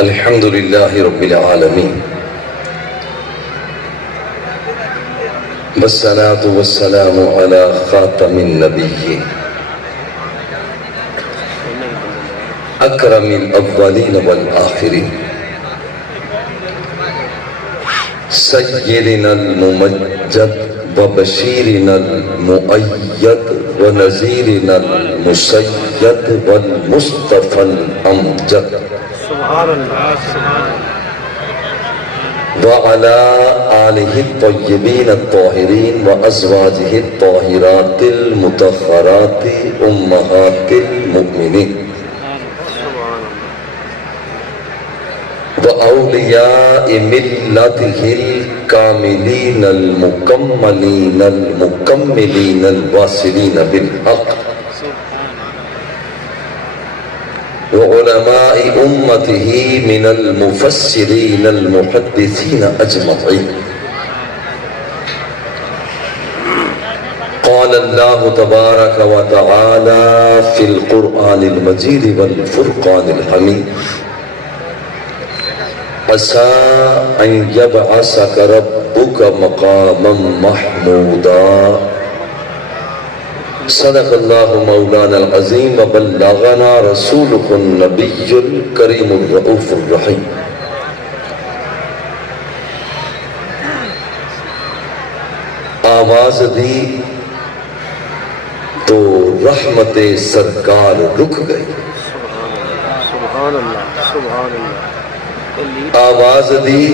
الحمد لله رب العالمين والصلاة والسلام على خاتم النبيين أكرم الأولين والآخرين سيدنا الممجد وبشيرنا المؤيد ونذيرنا المسيد والمصطفى الأمجد سبحان اللہ سبحان اللہ وعلى آله الطيبين الطاهرين وأزواجه الطاهرات المطهرات أمهات المؤمنين وأولياء ملته الكاملين المكملين المكملين الواصلين بالحق وعلماء أمته من المفسرين المحدثين أجمعين قال الله تبارك وتعالى في القرآن المجيد والفرقان الحميد عسى أن يبعثك ربك مقاما محمودا صدق الله مولانا العظيم وبلغنا رسوله النبي الكريم الرؤوف الرحيم آواز دی تو رحمت سرکار رک گئی سبحان اللہ سبحان اللہ آواز دی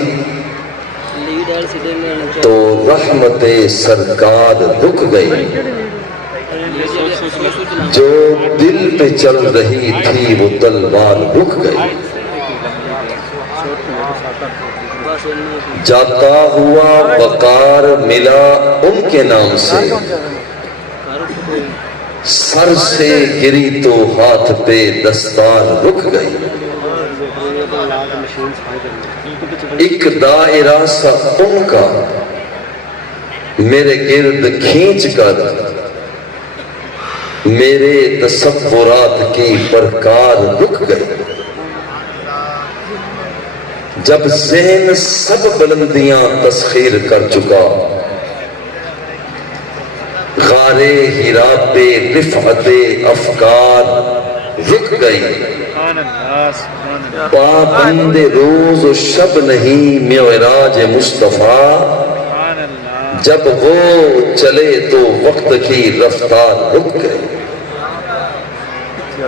تو رحمت سرکار رک گئی جو دل پہ چل رہی تھی وہ تلوار رک گئی جاتا ہوا وقار ملا ان کے نام سے سر سے گری تو ہاتھ پہ دستار رک گئی ایک دائرہ سا ان کا میرے گرد کھینچ کر میرے تصورات کی پرکار رک گئی جب ذہن سب بلندیاں تسخیر کر چکا غار ہرا پہ رفعت افکار رک گئی پابند روز و شب نہیں معراج مصطفیٰ جب وہ چلے تو وقت کی رفتار رک گئی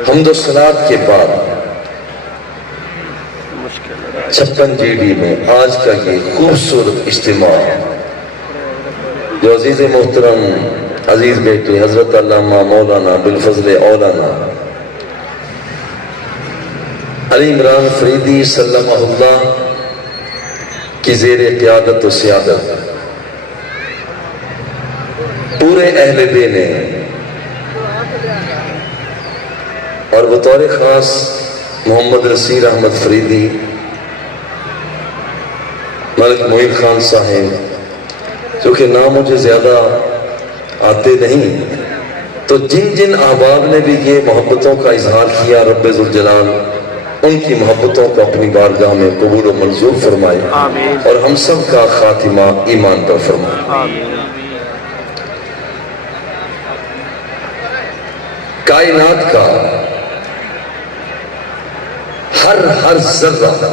حمد و صلات کے بعد 56 جی ڈی میں آج کا یہ خوبصورت اجتماع جو عزیز محترم عزیز بیٹے حضرت علامہ مولانا بالفضل اولانا علی عمران فریدی سلمہ اللہ کی زیر قیادت و سیادت پورے اہل دین نے اور بطور خاص محمد رسول احمد فریدی ملک معین خان صاحب جو کہ نام مجھے زیادہ آتے نہیں تو جن احباب نے بھی یہ محبتوں کا اظہار کیا رب ذوالجلال ان کی محبتوں کو اپنی بارگاہ میں قبول و منظور فرمائے اور ہم سب کا خاتمہ ایمان پر فرمائے کائنات کا ہر ذرہ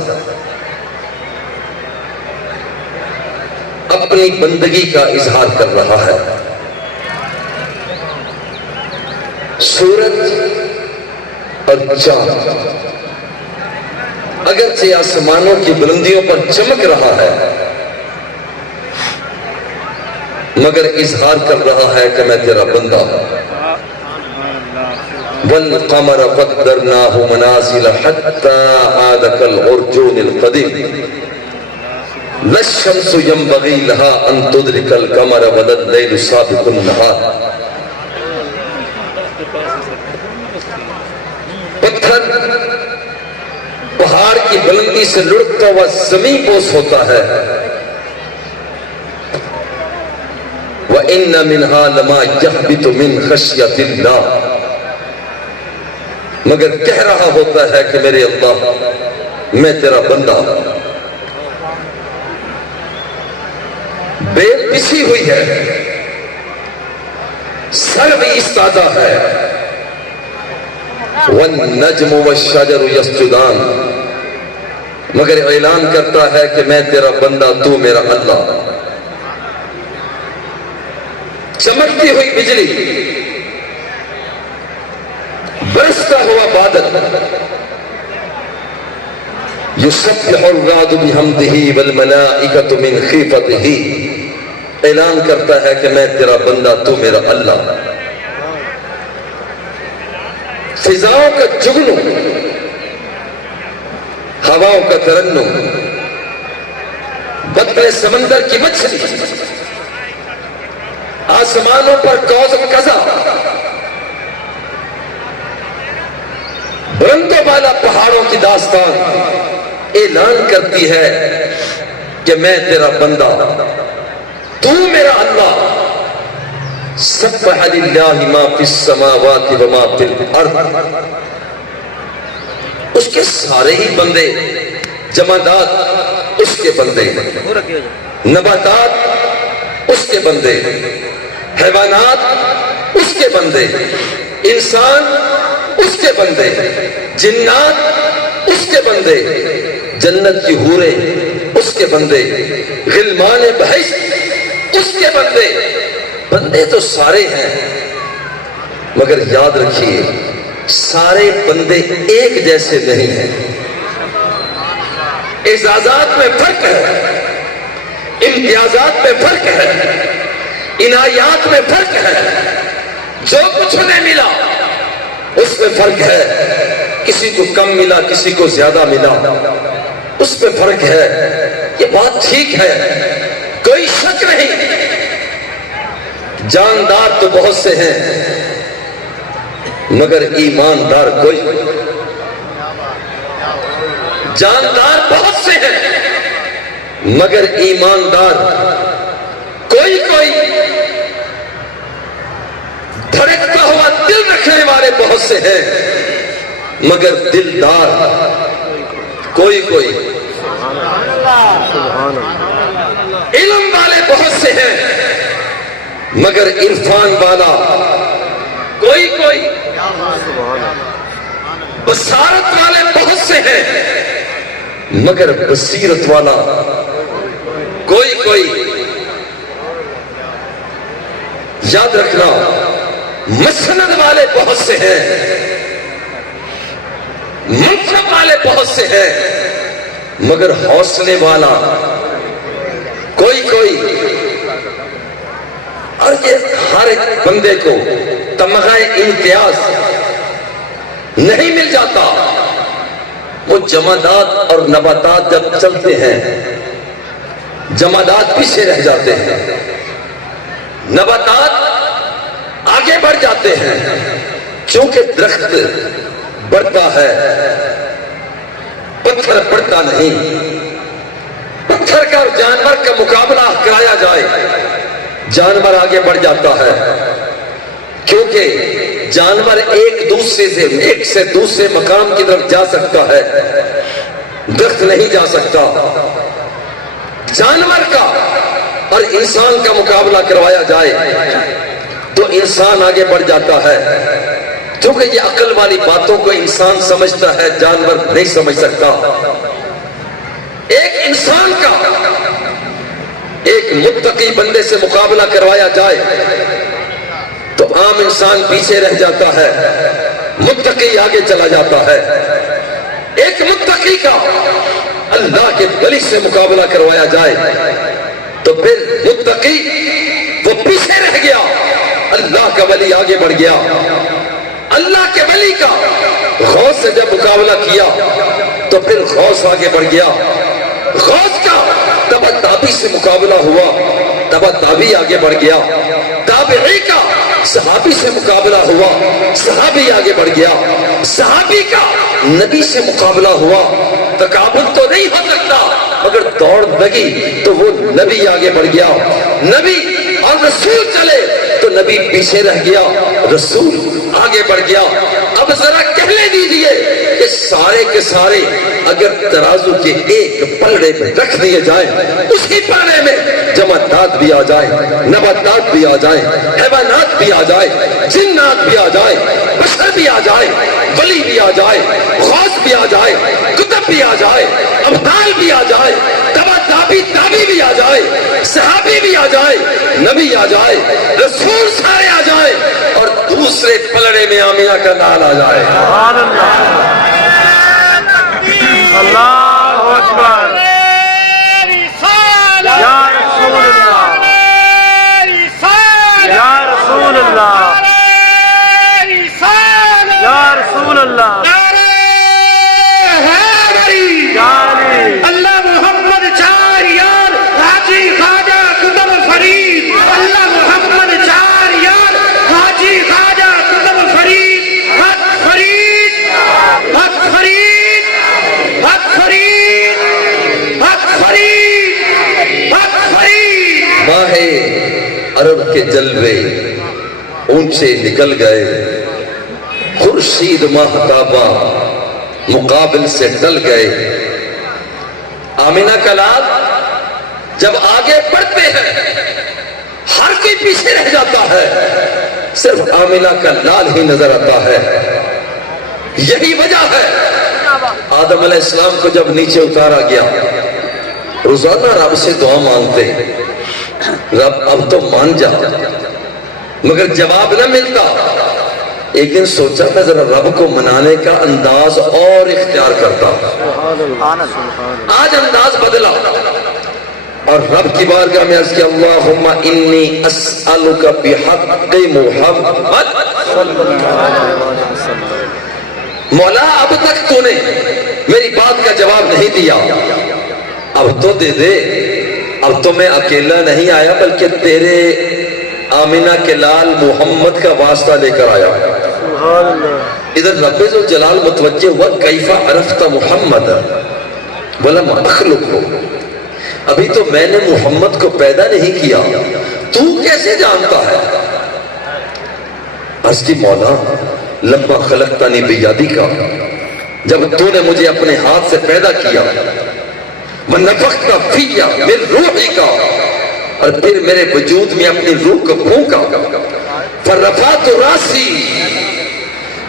اپنی بندگی کا اظہار کر رہا ہے سورج اور چاند اگرچہ آسمانوں کی بلندیوں پر چمک رہا ہے مگر اظہار کر رہا ہے کہ میں تیرا بندہ ہوں والقمر قدرناه منازل حتى عاد كالعرجون القديم لا الشمس ينبغي لها ان تدرك القمر ولا الليل سابق النهار پتھر پہاڑ کی بلندی سے لڑکتا ہوا زمین بوس ہوتا ہے وَإِنَّ مِنْهَا لَمَا يَحْبِتُ مِنْ خَشْيَةِ اللَّهِ مگر کہہ رہا ہوتا ہے کہ میرے اللہ میں تیرا بندہ. بیل پسی ہوئی ہے, سر بھی ایستادہ ہے. والنجم والشجر یسجدان, مگر اعلان کرتا ہے کہ میں تیرا بندہ, تو میرا اللہ. چمکتی ہوئی بجلی, برستا ہوا بادل, یسبح الرعد بحمدہ والملائکۃ من خیفتہ, اعلان کرتا ہے کہ میں تیرا بندہ, تو میرا اللہ. فضاؤں کا جگنو, ہواؤں کا ترنم, بطن سمندر کی مچھلی, آسمانوں پر کوز قزا, بلند و بالا پہاڑوں کی داستان اعلان کرتی ہے کہ میں تیرا بندہ, تو میرا اللہ. سبح للہ ما فی السماوات و ما فی الارض, اس کے سارے ہی بندے, جمادات اس کے بندے, نباتات اس کے بندے, حیوانات اس کے بندے, انسان اس کے بندے, جنات اس کے بندے, جنت کی حوریں اس کے بندے, غلمان بہشت اس کے بندے. بندے تو سارے ہیں, مگر یاد رکھیے سارے بندے ایک جیسے نہیں ہیں. اعزازات میں فرق ہے, امتیازات میں فرق ہے, عنایات میں فرق ہے. جو کچھ انہیں ملا اس میں فرق ہے, کسی کو کم ملا, کسی کو زیادہ ملا, اس میں فرق ہے. یہ بات ٹھیک ہے, کوئی شک نہیں. جاندار تو بہت سے ہیں, مگر ایماندار کوئی. جاندار بہت سے ہیں, مگر ایماندار کوئی. دھڑکتا ہوا دل رکھنے والے بہت سے ہیں, مگر دلدار کوئی. علم والے بہت سے ہیں, مگر عرفان والا کوئی. بصارت والے بہت سے ہیں, مگر بصیرت والا کوئی. یاد رکھنا, مسند والے بہت سے ہیں, منصب والے بہت سے ہیں, مگر حوصلے والا کوئی. اور یہ ہر ایک بندے کو تمغہ امتیاز نہیں مل جاتا. وہ جمادات اور نباتات جب چلتے ہیں, جمادات پیچھے رہ جاتے ہیں, نباتات آگے بڑھ جاتے ہیں. چونکہ درخت بڑھتا ہے, پتھر بڑھتا نہیں. پتھر کا اور جانور کا مقابلہ کرایا جائے, جانور آگے بڑھ جاتا ہے, کیونکہ جانور ایک سے دوسرے مقام کی طرف جا سکتا ہے, درخت نہیں جا سکتا. جانور کا اور انسان کا مقابلہ کروایا جائے تو انسان آگے بڑھ جاتا ہے, کیونکہ یہ عقل والی باتوں کو انسان سمجھتا ہے, جانور نہیں سمجھ سکتا. ایک انسان کا ایک متقی بندے سے مقابلہ کروایا جائے تو عام انسان پیچھے رہ جاتا ہے, متقی آگے چلا جاتا ہے. ایک متقی کا اللہ کے ولی سے مقابلہ کروایا جائے تو پھر متقی وہ پیچھے رہ گیا, اللہ کا ولی آگے بڑھ گیا. اللہ کے ولی کا غوث سے جب مقابلہ کیا تو پھر غوث آگے بڑھ گیا. غوث کا تبع تابعی سے مقابلہ ہوا, تبع تابعی آگے بڑھ گیا. تابعی کا صحابی سے مقابلہ ہوا, صحابی آگے بڑھ گیا. صحابی کا نبی سے مقابلہ ہوا. تقابل تو نہیں ہو سکتا, مگر دوڑ لگی تو وہ نبی آگے بڑھ گیا. نبی اور رسول چلے تو نبی پیچھے رہ گیا, رسول آگے بڑھ گیا. اب ذرا کہنے دیجئے کہ سارے کے سارے اگر ترازو کے ایک پلڑے میں رکھ دیے جائیں، اسی پلڑے میں جمادات بھی آ جائیں، نباتات بھی آ جائیں، حیوانات بھی آ جائیں، جنات بھی آ جائیں، بشر بھی آ جائیں، ولی بھی آ جائے، غوث بھی آ جائے، کتب بھی آ جائے، ابدال بھی آ جائے، تابی بھی آ جائے، صحابی بھی آ جائے، نبی آ جائے، رسول سارے آ جائے، اور دوسرے پلڑے میں آمینہ کا نام آ جائے۔ سبحان اللہ، اللہ اکبر، یا رسول اللہ، یا رسول اللہ، یا رسول اللہ، اللہ محمد چار یار حاجی خواجہ قطب فرید، اللہ محمد چار یار حاجی خواجہ قطب فرید، حق فرید، حق فرید، حق فرید، حق فرید، حق فرید۔ ماہ عرب کے جلوے اونچے نکل گئے، خورشید ماہتابہ مقابل سے ڈل گئے۔ آمینہ کا لال جب آگے بڑھتے ہیں ہر کوئی پیچھے رہ جاتا ہے، صرف آمینہ کا لال ہی نظر آتا ہے۔ یہی وجہ ہے آدم علیہ السلام کو جب نیچے اتارا گیا، روزانہ رب سے دعا مانگتے، رب اب تو مان جا، مگر جواب نہ ملتا۔ ایک دن سوچا میں ذرا رب کو منانے کا انداز اور اختیار کرتا۔ آج انداز بدلا اور رب کی بارگاہ میں عرض کیا، اللہم انی اسألک بحق محمد، مولا اب تک تو نے میری بات کا جواب نہیں دیا، اب تو دے دے۔ اب تو میں اکیلا نہیں آیا بلکہ تیرے آمینہ کے لال محمد کا واسطہ لے کر آیا۔ ادھر رب ذوالجلال متوجہ ہوا، کیف عرفت محمد ولم اخلقہ، ابھی تو میں نے محمد کو پیدا نہیں کیا، تو کیسے جانتا ہے؟ عرض کی، مولا لما خلقتنی بیدک، جب تو نے مجھے اپنے ہاتھ سے پیدا کیا، ونفخت فی من روحک، اور پھر میرے وجود میں اپنی روح کو پھونکا، فرفعت راسی،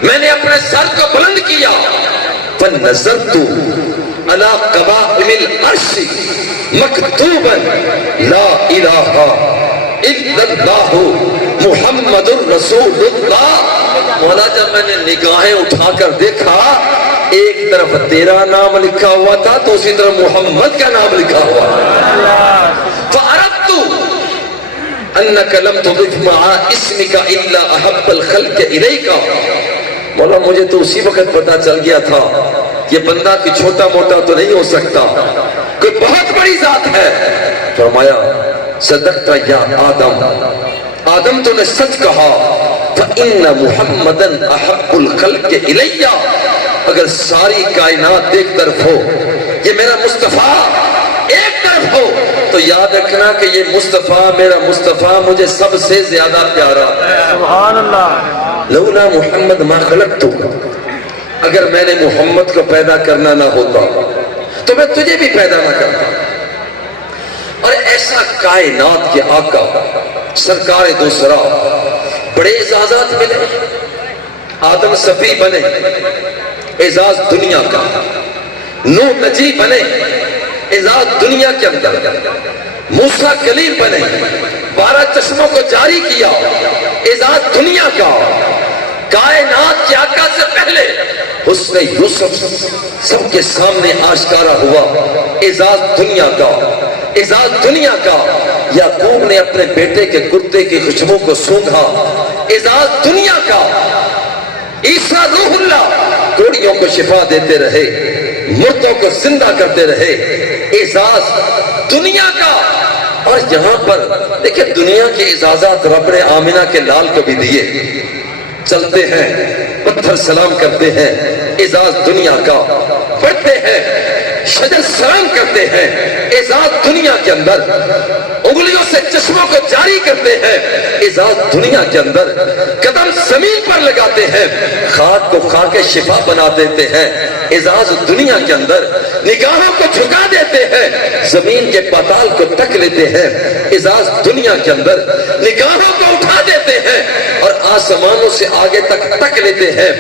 میں نے اپنے سر کو بلند کیا، فنظرت علی قوائم العرش مکتوبا لا الہ الا اللہ محمد الرسول اللہ۔ مولا جب میں نے نگاہیں اٹھا کر دیکھا، ایک طرف تیرا نام لکھا ہوا تھا، دوسری طرف محمد کا نام لکھا ہوا تھا۔ فعرفت انک لم تضف مع اسمک الا احب الخلق الیک، مولا مجھے تو اسی وقت پتا چل گیا تھا یہ بندہ کہ چھوٹا موٹا تو نہیں ہو سکتا، کوئی بہت بڑی ذات ہے۔ فرمایا صدقت یا آدم، آدم تو نے سچ کہا، فإن محمدًا احب الخلق الیہ، اگر ساری کائنات ایک طرف ہو، یہ میرا مصطفیٰ ایک طرف ہو، تو یاد رکھنا کہ یہ مصطفیٰ، میرا مصطفیٰ مجھے سب سے زیادہ پیارا ہے۔ سبحان اللہ، لولا محمد ما خلقتو، اگر میں نے محمد کو پیدا کرنا نہ ہوتا تو میں تجھے بھی پیدا نہ کرتا۔ اور ایسا کائنات کے آقا سرکار دوسرا، بڑے اعزازات ملے، آدم صفی بنے، اعزاز دنیا کا، نوح نجی بنے، اعزاز دنیا کے اندر، موسیٰ کلیم بنے، 12 چشموں کو جاری کیا، اعزاز دنیا کا، کائنات کے آقا سے پہلے حسن یوسف سب کے سامنے آشکارا ہوا، اعزاز دنیا کا، اعزاز دنیا کا، یعقوب نے اپنے بیٹے کے کرتے کی خوشبو کو سونگھا، اعزاز دنیا کا، عیسیٰ روح اللہ کوڑیوں کو شفا دیتے رہے، مردوں کو زندہ کرتے رہے، اعزاز دنیا کا۔ اور یہاں پر دیکھیں دنیا کے اعزازات رب نے آمینہ کے لال کو بھی دیے، چلتے ہیں پتھر سلام کرتے ہیں، اعزاز دنیا کا، پڑھتے ہیں شجر سلام کرتے ہیں، اعزاز دنیا کے اندر، انگلیوں سے چشموں کو جاری کرتے ہیں، اعزاز دنیا کے اندر قدم زمین پر لگاتے ہیں، خاک کو کھا کے شفا بنا دیتے ہیں، اعزاز دنیا کے اندر نگاہوں کو جھکا دیتے ہیں، زمین کے پاتال کو تک لیتے ہیں، اعزاز دنیا کے اندر نگاہوں کو اٹھا دیتے ہیں اور آسمانوں سے آگے تک لیتے ہیں،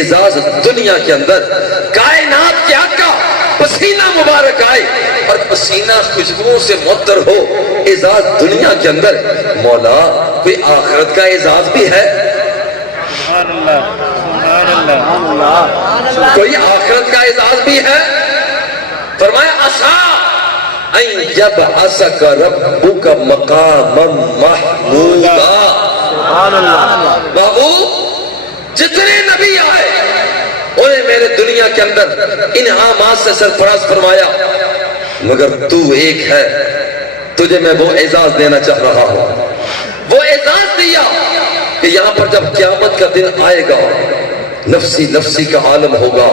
اعزاز دنیا کے اندر کائنات کے آقا پسینہ مبارک آئے اور پسینہ خوشبو سے معطر ہو، اعزاز دنیا کے اندر مولا کوئی آخرت کا اعزاز بھی ہے؟ کوئی آخرت کا اعزاز بھی ہے؟ فرمایا عسا ان یبعثک ربک مقاما محمودا، محبوب جتنے نبی آئے انہیں میرے دنیا کے اندر انعامات سے سرفراز فرمایا، مگر تو ایک ہے، تجھے میں وہ اعزاز دینا چاہ رہا ہوں۔ وہ اعزاز دیا کہ یہاں پر جب قیامت کا دن آئے گا، نفسی نفسی کا عالم ہوگا،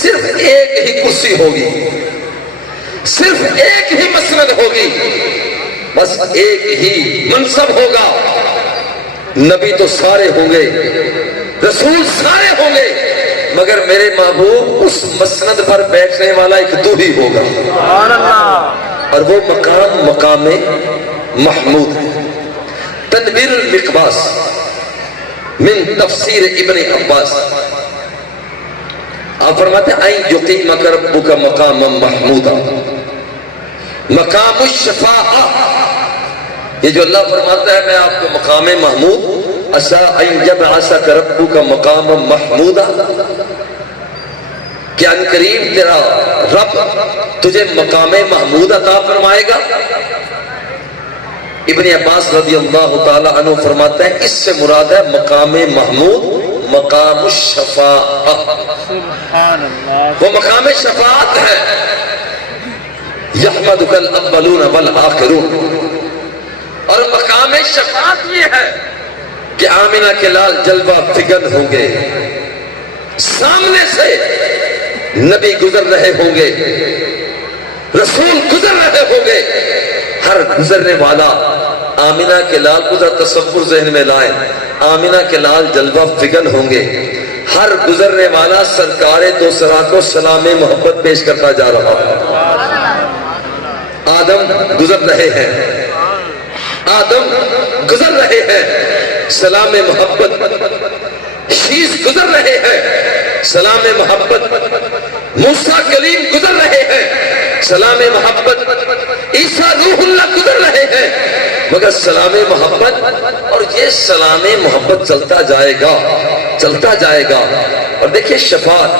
صرف ایک ہی کرسی ہوگی، صرف ایک ہی مسند ہوگی، بس ایک ہی منصب ہوگا، نبی تو سارے ہوں گے، رسول سارے ہوں گے، مگر میرے محبوب اس مسند پر بیٹھنے والا ایک تو ہی ہوگا، اور وہ مقام مقام محمود ہے۔ تدبیر المقباس من تفسیر ابن عباس آپ فرماتے ہیں این یقیمک ربک مقاما محمودا، مقام الشفاعہ، یہ جو اللہ فرماتا ہے میں آپ کو مقام محمود، عسا ان یبعثک ربک مقاما محمودا، کہ ان قریب تیرا رب تجھے مقام محمود عطا فرمائے گا۔ ابن عباس رضی اللہ تعالی عنہ فرماتے ہیں اس سے مراد ہے مقام محمود مقام الشفاعہ، وہ مقام شفاعت ہے۔ یحمدک الاولون والآخرون، اور مقام شفاعت یہ ہے کہ آمنہ کے لال جلوہ فگن ہوں گے، سامنے سے نبی گزر رہے ہوں گے، رسول گزر رہے ہوں گے، ہر گزرنے والا آمنہ کے لال کو تصور ذہن میں لائیں، آمنہ کے لال جلوہ فگن ہوں گے، ہر گزرنے والا سرکار دو سرا کو سلام محبت پیش کرتا جا رہا ہے۔ آدم گزر رہے ہیں، آدم گزر رہے ہیں، سلام محبت، شیش گزر رہے ہیں، سلام محبت، موسیٰ کلیم گزر رہے ہیں، سلام محبت، عیسیٰ روح اللہ گزر رہے ہیں، مگر سلام محبت، اور یہ سلام محبت چلتا جائے گا، چلتا جائے گا۔ اور دیکھیں شفاعت،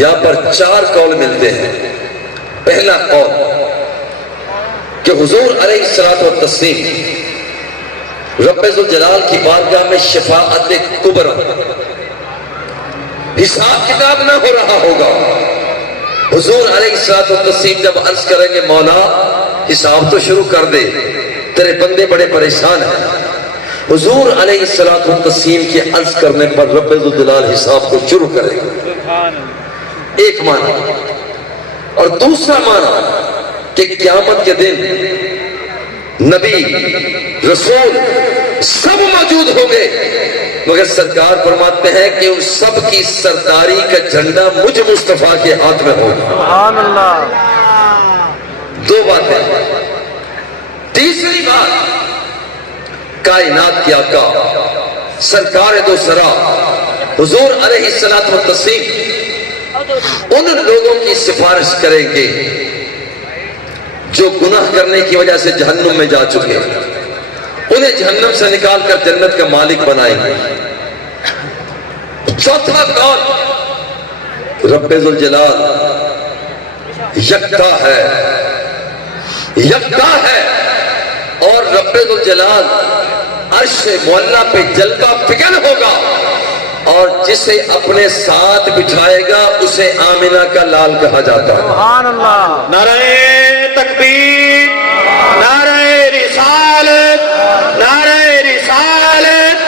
یہاں پر 4 قول ملتے ہیں۔ پہلا قول کہ حضور علیہ الصلوۃ والتسلیم رب ذوالجلال کی بارگاہ میں شفاعت کبریٰ، حساب کتاب نہ ہو رہا ہوگا، حضور علیہ الصلوۃ والتسلیم جب عرض کریں گے مولا حساب تو شروع کر دے، تیرے بندے بڑے پریشان ہیں، حضور علیہ الصلوۃ والتسلیم کے عرض کرنے پر رب ذوالجلال حساب کو شروع کرے گا، ایک معنی۔ اور دوسرا معنی کہ قیامت کے دن نبی رسول سب موجود ہوں گے، مگر سرکار فرماتے ہیں کہ ان سب کی سرداری کا جھنڈا مجھ مصطفیٰ کے ہاتھ میں ہوگا۔ سبحان اللہ۔ 2 باتیں۔ تیسری بات، کائنات کی آقا سرکار دو سرا حضور علیہ الصلوۃ والتسلیم ان لوگوں کی سفارش کریں گے جو گناہ کرنے کی وجہ سے جہنم میں جا چکے، انہیں جہنم سے نکال کر جنت کا مالک بنائیں گے۔ چوتھا قول، رب ذوالجلال یکتا ہے، یکتا ہے، اور رب ذوالجلال عرش معلیٰ پہ جلوہ فگن ہوگا، اور جسے اپنے ساتھ بٹھائے گا اسے آمنہ کا لال کہا جاتا ہے۔ سبحان اللہ۔ نعرہ تکبیر، نعرہ رسالت، نعرہ رسالت،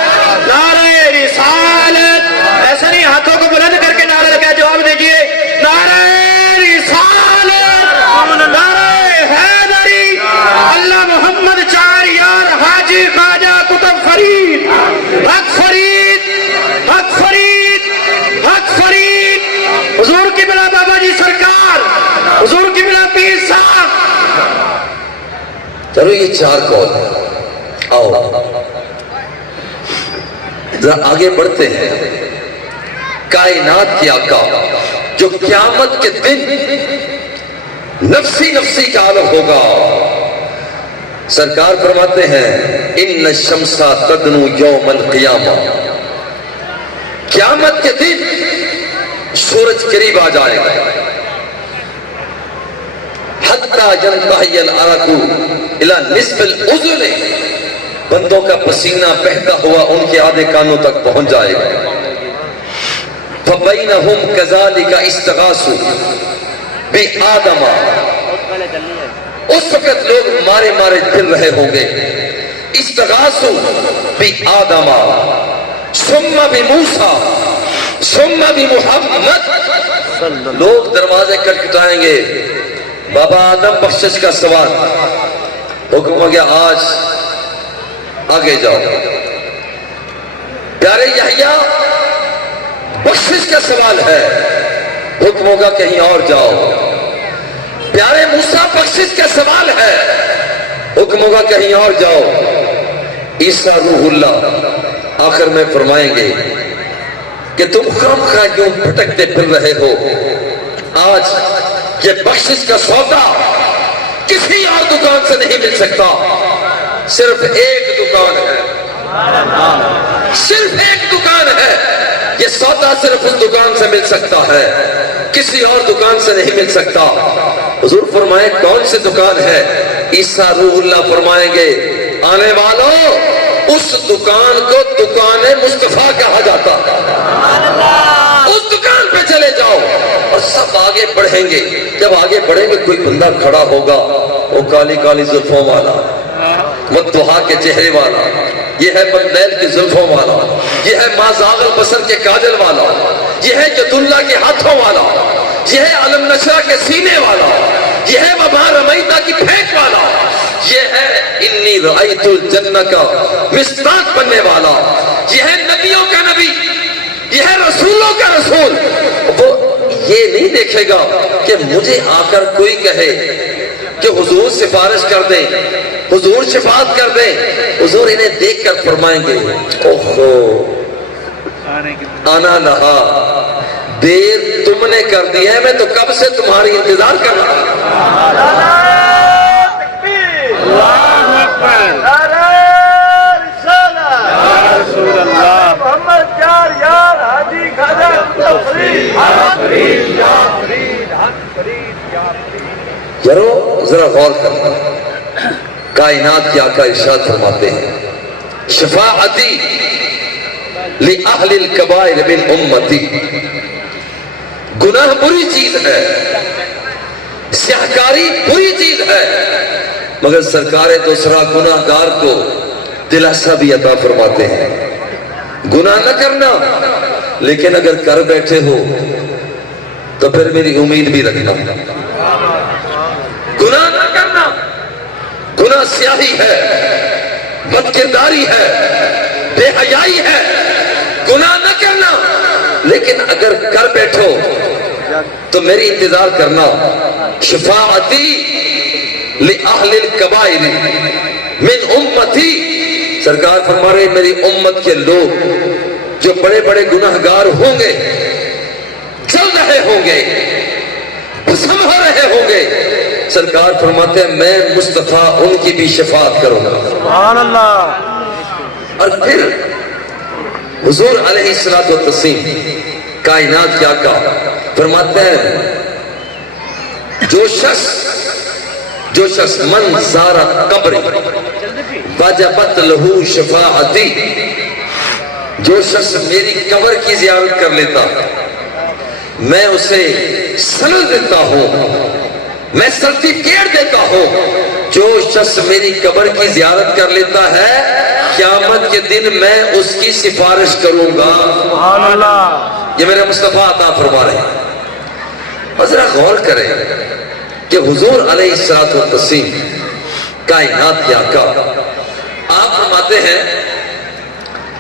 نعرہ رسالت، ایسا نہیں ہاتھوں کو بلند کر کے نعرہ لگا، جواب دیجئے نعرہ رسالت، نعرہ حیدری، اللہ چلو یہ 4 قول ہیں. آؤ ذرا آگے بڑھتے ہیں. کائنات کی آقا جو قیامت کے دن نفسی نفسی کا عالم ہوگا، سرکار فرماتے ہیں ان الشمس تدنو یوم القیامہ، قیامت کے دن سورج قریب آ جائے گا. حتی ینتہی العرق الی نصف الاذن، بندوں کا پسینہ بہتا ہوا ان کے آدھے کانوں تک پہنچ جائے گا. فبینہم کذالک استغاثوا بآدم، اس وقت لوگ مارے مارے پھر رہے ہوں گے. استغاثوا بآدم ثم بموسیٰ ثم بمحمد، لوگ دروازے کٹکھٹائیں گے. بابا آدم بخشش کا سوال، حکم ہو گیا آج آگے جاؤ. پیارے یحییٰ بخشش کا سوال ہے، حکم ہوگا کہیں اور جاؤ. پیارے موسیٰ بخشش کا سوال ہے، حکم ہوگا کہیں اور جاؤ. عیسیٰ روح اللہ آخر میں فرمائیں گے کہ تم خام خواہ کیوں بھٹکتے پھر رہے ہو. آج یہ بخشش کا سودا کسی اور دکان سے نہیں مل سکتا، صرف ایک دکان ہے، صرف ایک دکان ہے. یہ سودا صرف اس دکان سے مل سکتا ہے، کسی اور دکان سے نہیں مل سکتا. حضور فرمائے کون سی دکان ہے؟ عیسیٰ روح اللہ فرمائیں گے آنے والوں اس دکان کو دکان مصطفیٰ کہا جاتا ہے. اس دکان پہ چلے جاؤ اور سب آگے بڑھیں گے. جب آگے بڑھیں گے کوئی بندہ کھڑا ہوگا، وہ کالی کالی زلفوں والا، مدھا کے چہرے والا، یہ ہے بندیل کی زلفوں والا، یہ ہے ما زاغ البصر کے کاجل والا، یہ ہے ید اللہ کے ہاتھوں والا، یہ ہے علم نشرہ کے سینے والا، یہ ہے وما رمیتہ کی پھینک والا، یہ ہے انی رأیت الجنہ کا مصداق بننے والا، یہ ہے نبیوں کا نبی، یہ ہے رسولوں کا رسول. وہ یہ نہیں دیکھے گا کہ مجھے آ کر کوئی کہے کہ حضور سفارش کر دیں، حضور شفاعت کر دیں. حضور انہیں دیکھ کر فرمائیں گے اوہو آنا لہا، دیر تم نے کر دی ہے، میں تو کب سے تمہاری انتظار کر رہا ہوں. یارو ذرا غور کرنا، کائنات کے آقا ارشاد فرماتے ہیں شفاعتی لأہل الکبائر من امتی. گناہ بری چیز ہے، سیاہکاری بری چیز ہے، مگر سرکار دوسرا گناہ گار کو دلاسا بھی عطا فرماتے ہیں. گناہ نہ کرنا، لیکن اگر کر بیٹھے ہو تو پھر میری امید بھی رکھنا. گناہ نہ کرنا، گناہ سیاہی ہے، بدکرداری ہے، بے حیائی ہے. گناہ نہ کرنا، لیکن اگر کر بیٹھو تو میری انتظار کرنا. شفاعتی لأہل الکبائر من امتی، سرکار فرما رہے میری امت کے لوگ جو بڑے بڑے گناہگار ہوں گے، چل رہے ہوں گے، بھسم ہو رہے ہوں گے، سرکار فرماتے ہیں میں مصطفیٰ ان کی بھی شفاعت کروں گا. سبحان اللہ. اور پھر حضور علیہ الصلوۃ والتسلیم کائنات کے آقا فرماتے ہیں جو شخص من زارا قبر وجبت لہو شفاعتی، جو شخص میری قبر کی زیارت کر لیتا میں اسے سند دیتا ہوں، میں سرٹیفکیٹ دیتا ہوں. جو شخص میری قبر کی زیارت کر لیتا ہے قیامت کے دن میں اس کی سفارش کروں گا. سبحان اللہ. یہ میرے مصطفیٰ عطا فرما رہے ہیں. اور ذرا غور کریں کہ حضور علیہ الصلوۃ والتسلیم کائنات کے آقا آپ فرماتے ہیں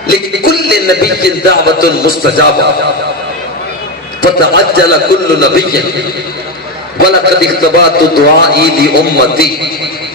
لِكُلِّ نَبِيٍّ دَعْوَةٌ مُسْتَجَابَةٌ فَتَعَجَّلَ كُلُّ نَبِيٍّ وَلَقَدِ اخْتَبَأْتُ دُعَائِي لِأُمَّتِي.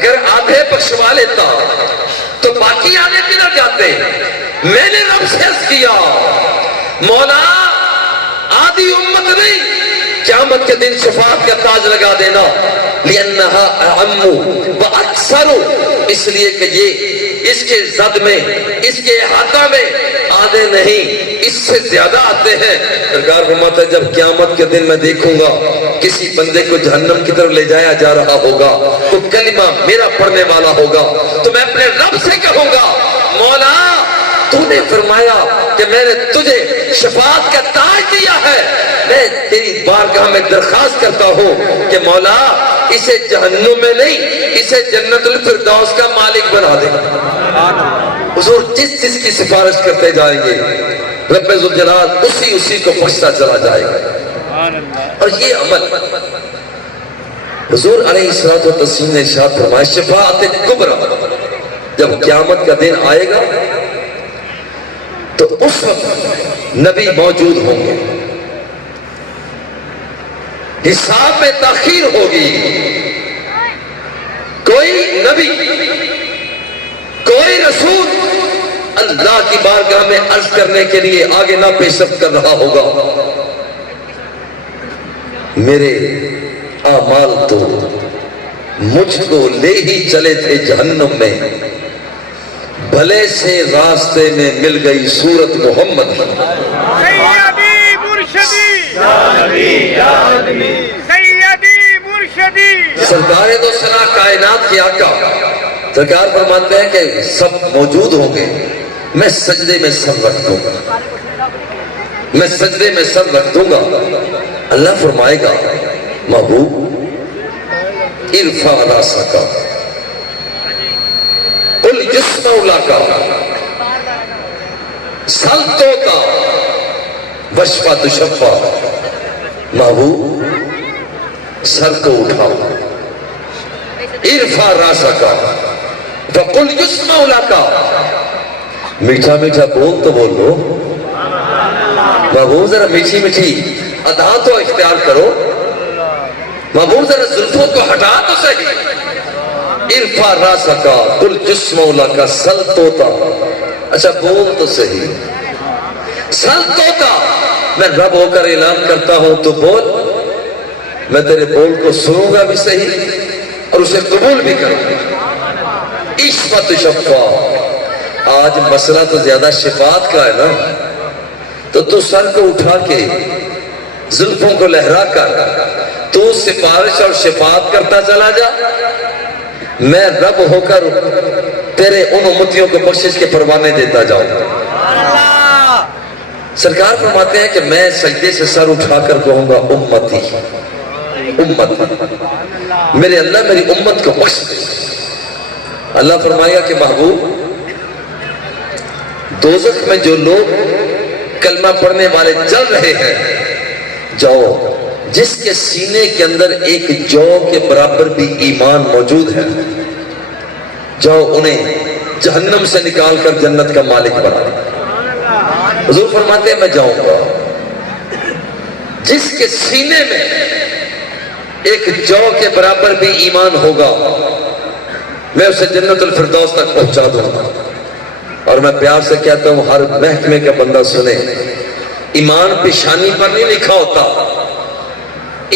اگر آدھے بخشوا لیتا تو باقی آدھے کدھر جاتے؟ میں نے رب سے عرض کیا مولا آدھی امت نہیں، قیامت کے دن شفاعت کا تاج لگا دینا، لِأَنَّهَا أَعَمُّ وَأَكْثَرُ، اس لیے کہ یہ اس کے زد میں، اس کے احاطہ میں آدھے نہیں، اس سے زیادہ آتے ہیں۔ سرکار فرماتا ہے جب قیامت کے دن میں دیکھوں گا کسی بندے کو جہنم کی طرف لے جایا جا رہا ہوگا تو کلمہ میرا پڑھنے والا ہوگا تو میں اپنے رب سے کہوں گا مولا تو نے فرمایا کہ میں نے تجھے شفاعت کا تاج دیا ہے، میں تیری بارگاہ میں درخواست کرتا ہوں کہ مولا اسے جہنم میں نہیں، اسے جنت الفردوس کا مالک بنا دے۔ حضور جس جس کی سفارش کرتے جائیں گے رب ذوالجلال اسی کو بخشتا چلا جائے گا۔ اور یہ عمل حضور علیہ الصلوۃ والتسلیم نے ارشاد فرمایا شفاعت کبریٰ، جب قیامت کا دن آئے گا تو اس وقت نبی موجود ہوں گے، حساب میں تاخیر ہوگی، کوئی نبی کوئی رسول اللہ کی بارگاہ میں عرض کرنے کے لیے آگے نہ پیشرفت کر رہا ہوگا میرے اعمال تو مجھ کو لے ہی چلے تھے جہنم میں، بھلے سے راستے میں مل گئی صورت محمد کی۔ سیدی مرشدی سیدی مرشدی سرکار دو سنا کائنات کی آقا سرکار فرماتے ہیں کہ سب موجود ہوں گے، میں سجدے میں سر رکھ دوں گا، میں سجدے میں سر رکھ دوں گا۔ اللہ فرمائے گا محبوب ارفع راسک قل یسمع لک سل توتا واشفع تشفع، محبوب سر کو اٹھاؤ، ارفع راسک فقل یسمع لک، میٹھا میٹھا بول تو بولو، محبوب ذرا میٹھی میٹھی ادا تو اختیار کرو، محبوب ذرا زلفوں کو ہٹا تو صحیح، ارفع راسک قل یسمع لک سل توتا، اچھا بول تو صحیح، سل توتا، میں رب ہو کر اعلان کرتا ہوں تو بول، میں تیرے بول کو سنوں گا بھی صحیح اور اسے قبول بھی کروں گا۔ اشفع تشفع، آج مسئلہ تو زیادہ شفاعت کا ہے نا، تو سر کو اٹھا کے زلفوں کو لہرا کر تو سفارش اور شفاعت کرتا چلا جا، میں رب ہو کر تیرے ان امتیوں کو بخشش کے پروانے دیتا جاؤں۔ سرکار فرماتے ہیں کہ میں سجدے سے سر اٹھا کر کہوں گا امتی امتی، میرے اللہ میری امت کو بخش دے۔ اللہ فرمائے گا کہ محبوب دوزخ میں جو لوگ کلمہ پڑھنے والے جل رہے ہیں، جاؤ جس کے سینے کے اندر ایک جو کے برابر بھی ایمان موجود ہے، جاؤ انہیں جہنم سے نکال کر جنت کا مالک بنا۔ حضور فرماتے ہیں میں جاؤں گا جس کے سینے میں ایک جو کے برابر بھی ایمان ہوگا، میں اسے جنت الفردوس تک پہنچا دوں گا۔ اور میں پیار سے کہتا ہوں ہر محکمے کا بندہ سنے، ایمان پیشانی پر نہیں لکھا ہوتا،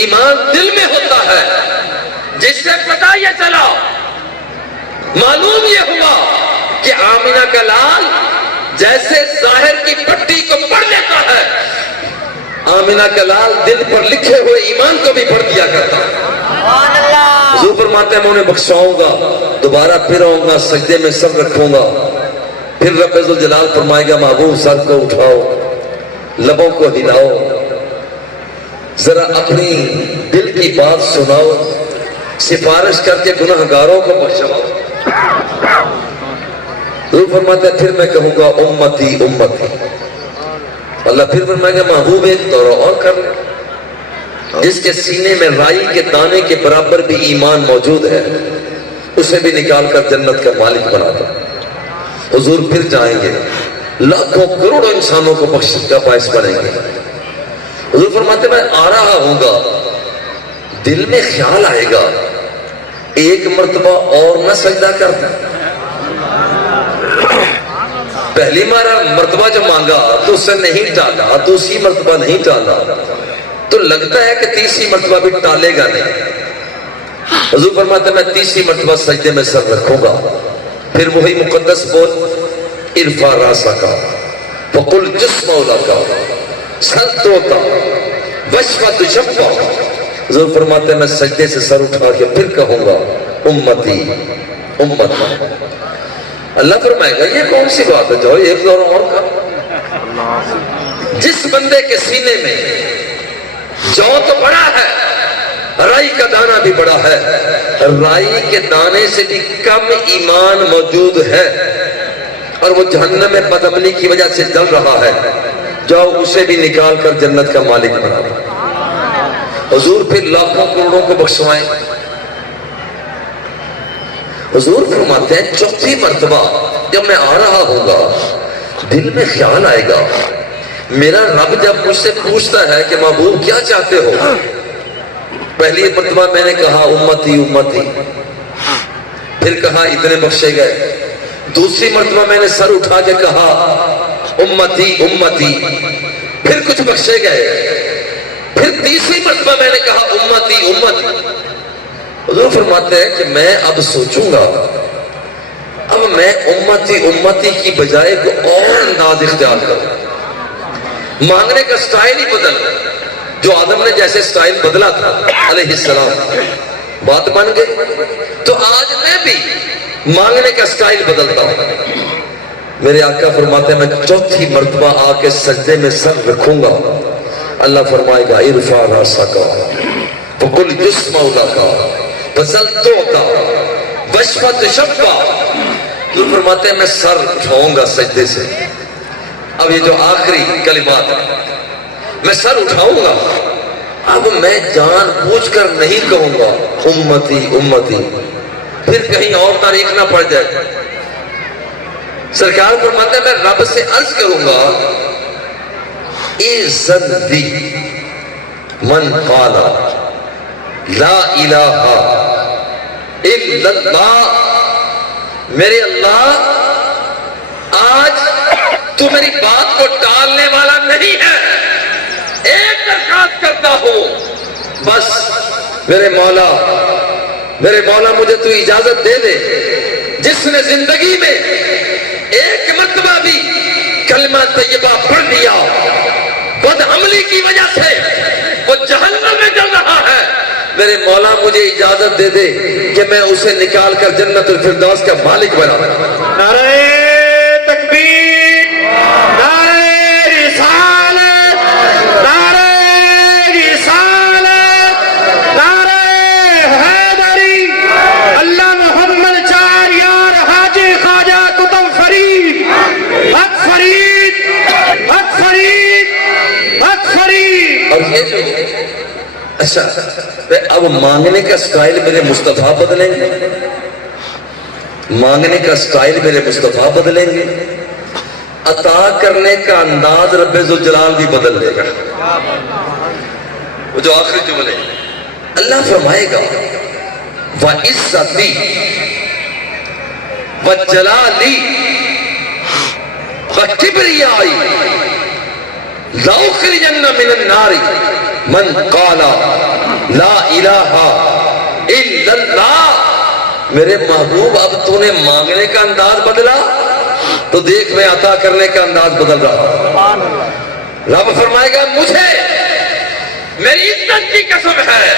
ایمان دل میں ہوتا ہے، جس سے پتہ یہ چلا، معلوم یہ ہوا کہ آمینہ کا لال جیسے ظاہر کی پٹی کو پڑھ لیتا ہے، آمینہ کا لال دل پر لکھے ہوئے ایمان کو بھی پڑھ دیا کرتا ہے۔ حضور فرماتے ہیں میں انہیں بخشاؤں گا، دوبارہ پھر آؤں گا، سجدے میں سر رکھوں گا، پھر رب ذوالجلال فرمائے گا محبوب سر کو اٹھاؤ، لبوں کو ہلاؤ، ذرا اپنی دل کی بات سناؤ، سفارش کر کے گناہگاروں کو بخشاؤ۔ حضور فرماتے ہیں پھر میں کہوں گا امتی امتی، اللہ پھر فرمائے گا محبوب ایک دورہ اور کر لے، جس کے سینے میں رائی کے دانے کے برابر بھی ایمان موجود ہے، اسے بھی نکال کر جنت کا مالک بنا دو۔ حضور پھر جائیں گے، لاکھوں کروڑوں انسانوں کو بخشش کا باعث بنیں گے۔ حضور فرماتے میں آ رہا ہوں گا، دل میں خیال آئے گا ایک مرتبہ اور نہ سجدہ کرتا؟ پہلی مرتبہ جو مانگا تو اس سے نہیں ٹالا، دوسری مرتبہ نہیں ٹالا، تو لگتا ہے کہ تیسری مرتبہ بھی ٹالے گا نہیں۔ حضور فرماتے ہیں میں تیسری مرتبہ سجدے میں سر رکھوں گا، پھر وہی مقدس بول ارفع راسک وقل جسم لک، سر توتا واشفع تشفع۔ حضور فرماتے ہیں میں سجدے سے سر اٹھا کے پھر کہوں گا امتی امتی۔ اللہ فرمائے گا یہ کون سی بات ہے، جو ایک دور اور کا، جس بندے کے سینے میں جو تو بڑا ہے، رائی کا دانہ بھی بڑا ہے، رائی کے دانے سے بھی کم ایمان موجود ہے، اور وہ جہنم میں بدعملی کی وجہ سے جل رہا ہے، جاؤ اسے بھی نکال کر جنت کا مالک بنا۔ حضور پھر لاکھوں کروڑوں کو بخشوائیں۔ حضور فرماتے ہیں چوتھی مرتبہ جب میں آ رہا ہوں گا، دل میں خیال آئے گا، میرا رب جب مجھ سے پوچھتا ہے کہ محبوب کیا چاہتے ہو، پہلی مرتبہ میں نے کہا امتی امتی، پھر کہا اتنے بخشے گئے، دوسری مرتبہ میں نے سر اٹھا کے کہا امتی امتی، پھر کچھ بخشے گئے، پھر تیسری مرتبہ میں نے کہا امتی امتی۔ حضور فرماتے ہیں کہ میں اب سوچوں گا، اب میں امتی امتی کی بجائے کوئی اور انداز اختیار کروں، مانگنے کا سٹائل ہی بدل، جو آدم نے جیسے سٹائل بدلا تھا علیہ السلام، بات بن گئی، تو آج میں بھی مانگنے کا سٹائل بدلتا ہوں۔ میرے آقا فرماتے ہیں میں چوتھی مرتبہ آ کے سجدے میں سر رکھوں گا، اللہ فرمائے گا ارفع راسک وقل جسم لک وسل تعطی واشفع تشفع۔ تو فرماتے ہیں میں سر اٹھاؤں گا سجدے سے، اب یہ جو آخری کلمات ہیں میں سر اٹھاؤں گا، اب میں جان بوجھ کر نہیں کہوں گا امتی امتی، پھر کہیں اور تاریخ نہ پڑ جائے۔ سرکار فرماتے ہیں میں رب سے عرض کروں گا اذن لی من قال لا الہ الا اللہ، میرے اللہ آج تو میری بات کو ٹالنے والا نہیں ہے، ایک درخواست کرتا ہوں بس میرے مولا مجھے تو اجازت دے دے، جس نے زندگی میں ایک مرتبہ بھی کلمہ طیبہ پڑھ لیا، بدعملی کی وجہ سے وہ جہنم میں جل رہا ہے، میرے مولا مجھے اجازت دے دے کہ میں اسے نکال کر جنت الفردوس کا مالک بنا۔ نعرہ تکبیر، نعرہ رسالت، نعرہ رسالت، نعرہ حیدری، اللہ محمد چار یار حاجی خواجہ کتب فرید، حق فرید، حق فرید، حق فرید۔ اور یہ جو اچھا اب مانگنے کا سٹائل میرے مصطفیٰ بدلیں گے، مانگنے کا سٹائل میرے مصطفیٰ بدلیں گے، عطا کرنے کا انداز رب ذوالجلال بھی بدل دے گا۔ وہ جو آخری جملے اللہ فرمائے گا وَعِزَّتِي وَجَلَالِي وَكِبْرِيَائِي لَأُخْرِجَنَّ مِنَ النَّارِ من قال لا الہ الا اللہ۔ میرے محبوب اب تو نے مانگنے کا انداز بدلا تو دیکھ میں عطا کرنے کا انداز بدل رہا۔ رب فرمائے گا مجھے میری عزت کی قسم ہے،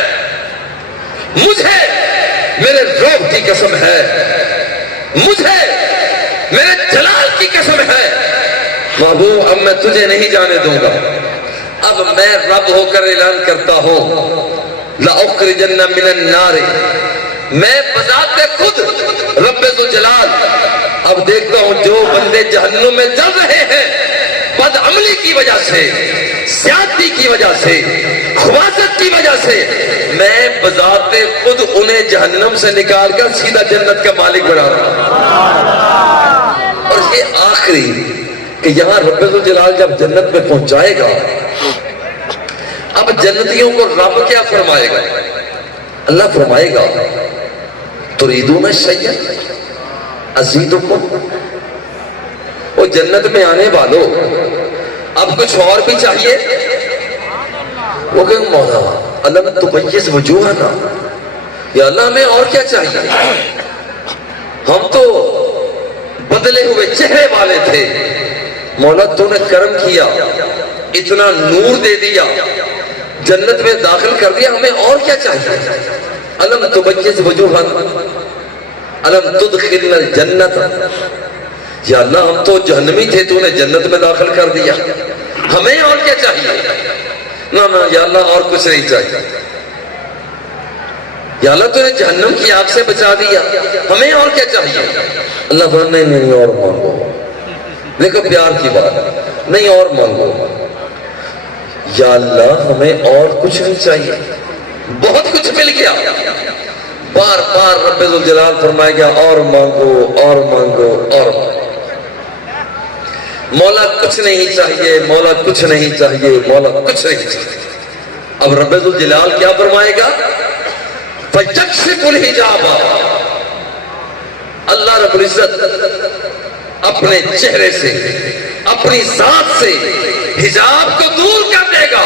مجھے میرے رعب کی قسم ہے، مجھے میرے جلال کی قسم ہے، محبوب اب میں تجھے نہیں جانے دوں گا، اب میں رب ہو کر اعلان کرتا ہوں لَأُخْرِجَنَّ مِنَ النَّارِ، میں بذات خود رب ذوالجلال اب دیکھتا ہوں جو بندے جہنم میں جل رہے ہیں بدعملی کی وجہ سے، زیادتی کی وجہ سے، خباثت کی وجہ سے، میں بذات خود انہیں جہنم سے نکال کر سیدھا جنت کا مالک بنا رہا ہوں۔ اور یہ آخری کہ یہاں رب ذوالجلال جب جنت میں پہنچائے گا، اب جنتیوں کو رب کیا فرمائے گا؟ اللہ فرمائے گا تریدون شیئا ازیدکم، وہ جنت میں آنے والوں اب کچھ اور بھی چاہیے؟ وہ کہیں مولا علم تمیز وجوہنا، یا اللہ ہمیں اور کیا چاہیے؟ ہم تو بدلے ہوئے چہرے والے تھے، مولا تو نے کرم کیا، اتنا نور دے دیا، جنت میں داخل کر دیا، ہمیں اور کیا چاہیے؟ علم تمیز وجوہنا علم تدخلنا الجنت، یا اللہ ہم تو جہنمی تھے، تو نے جنت میں داخل کر دیا، ہمیں اور کیا چاہیے؟ نہ یا اللہ اور کچھ نہیں چاہیے، یا اللہ تو نے جہنم کی آگ سے بچا دیا، ہمیں اور کیا چاہیے؟ اللہ فرماتا نہیں اور مانگو، دیکھو پیار کی بات، نہیں اور مانگو، یا اللہ ہمیں اور کچھ نہیں چاہیے، بہت کچھ مل گیا، بار بار رب ذوالجلال فرمائے گا اور مانگو اور مانگو اور مانگو، مولا کچھ نہیں چاہیے، مولا کچھ نہیں چاہیے، مولا کچھ نہیں چاہیے۔ اب رب ذوالجلال کیا فرمائے گا؟ فَيَكْشِفُ الْحِجَابَ، اللہ رب العزت اپنے چہرے سے اپنی ذات سے حجاب کو دور کر دے گا،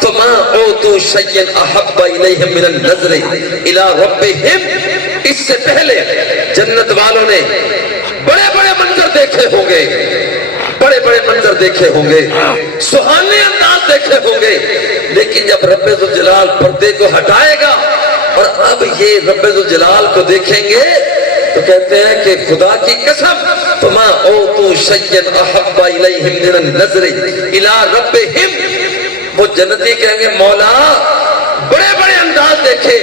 فَمَا أُوتُوا شَيْئًا أَحَبَّ إِلَيْهِمْ مِنَ النَّظْرِ إِلَىٰ رَبِّهِمْ، اس سے پہلے جنت والوں نے بڑے بڑے منظر دیکھے ہوں گے، بڑے بڑے منظر دیکھے ہوں گے، سہانے انداز دیکھے ہوں گے، لیکن جب رب ذوالجلال پردے کو ہٹائے گا اور اب یہ رب ذوالجلال کو دیکھیں گے تو کہتے ہیں کہ خدا کی قسم فما اوتوا شیئا احب الیہم من النظر الی ربہم، وہ جنتی کہیں گے مولا بڑے بڑے انداز دیکھے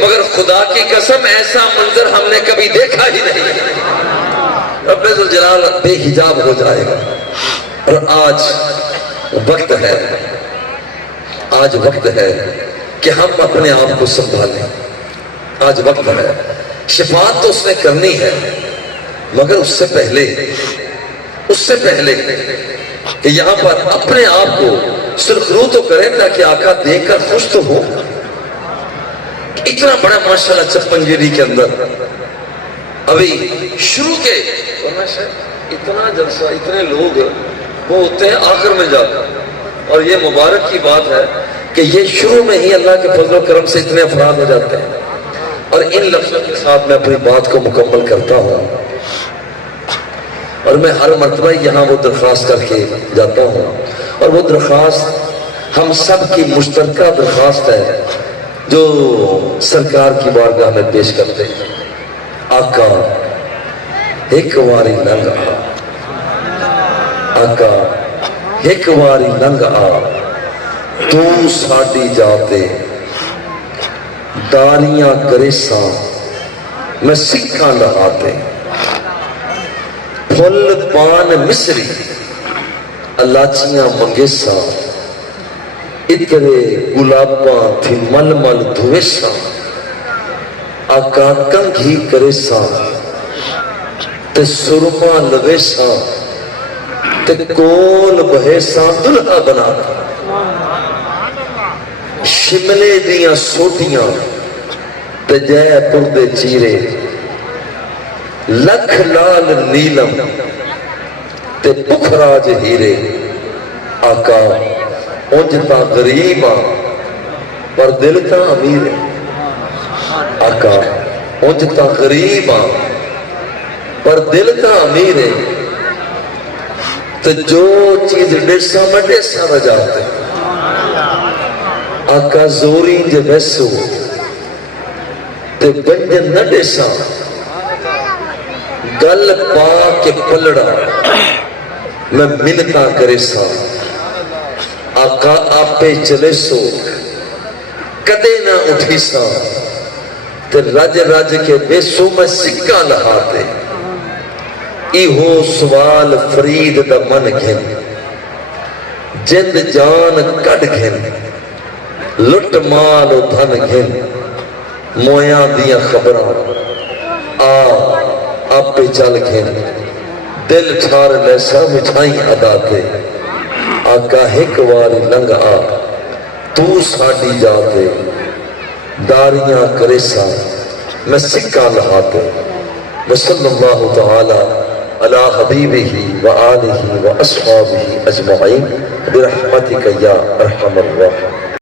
مگر خدا کی قسم ایسا منظر ہم نے کبھی دیکھا ہی نہیں۔ رب ذوالجلال بے حجاب ہو جائے گا، اور آج وقت ہے کہ ہم اپنے آپ کو سنبھالیں، آج وقت ہے، شفاعت تو اس نے کرنی ہے مگر اس سے پہلے کہ یہاں پر اپنے آپ کو سرخرو تو کریں تاکہ آقا دیکھ کر خوش تو ہو۔ اتنا بڑا ماشاءاللہ چپنگیری کے اندر ابھی شروع کے اتنا جلسہ، اتنے لوگ وہ ہوتے ہیں آخر میں جا کر، اور یہ مبارک کی بات ہے کہ یہ شروع میں ہی اللہ کے فضل و کرم سے اتنے افراد ہو جاتے ہیں۔ اور ان لفظوں کے ساتھ میں اپنی بات کو مکمل کرتا ہوں، اور میں ہر مرتبہ یہاں وہ درخواست کر کے جاتا ہوں، اور وہ درخواست ہم سب کی مشترکہ درخواست ہے جو سرکار کی بارگاہ میں پیش کرتے ہیں۔ آقا ایک واری لنگ آ، آقا ایک واری لنگ آ، تو ساڈی جاتے داریاں کرے ساں میں سکھاں لہاتے، پھل پان مصری الاچیاں منگے ساں، اترے گلاباں تھی مل مل دھوے ساں، آقا کنگھی کرے ساں تے سرما لوے ساں تے کول بہے ساں دلہا بنا کر، شملے دیاں سوٹیاں تے جے پردے چیرے، لکھ لال نیلم تے پکھراج ہیرے، آقا اونجتا غریب پر دل تا امیر، آقا اونجتا غریب پر دل تا امیر، تو جو چیز ڈیسا میں ڈیسا رجاتے، آقا زورین جے ویسو تے بنجن نہ ڈیسا، گل پا کے پلڑا میں منتا کرے سا، آقا آپے چلے سو کدے نہ اٹھی سا، تے رج رج کے بے سو میں سکا لہاتے، ایہو سوال فرید دا من گھن، جند جان کڈ گھن، لٹ مال و دھن گھن، مویاں دیاں خبراں آپ پہ چل گھن، دل ٹھار لیسا مٹھائیں عداتے، آقا ایک واری لنگ آ تو ساڈی جاتے، داریاں کرے سا میں سکہ لہاتے وصلی اللہ تعالی علی حبیبہ وآلہ واصحابہ اجمعین برحمتک یا ارحم الراحمین.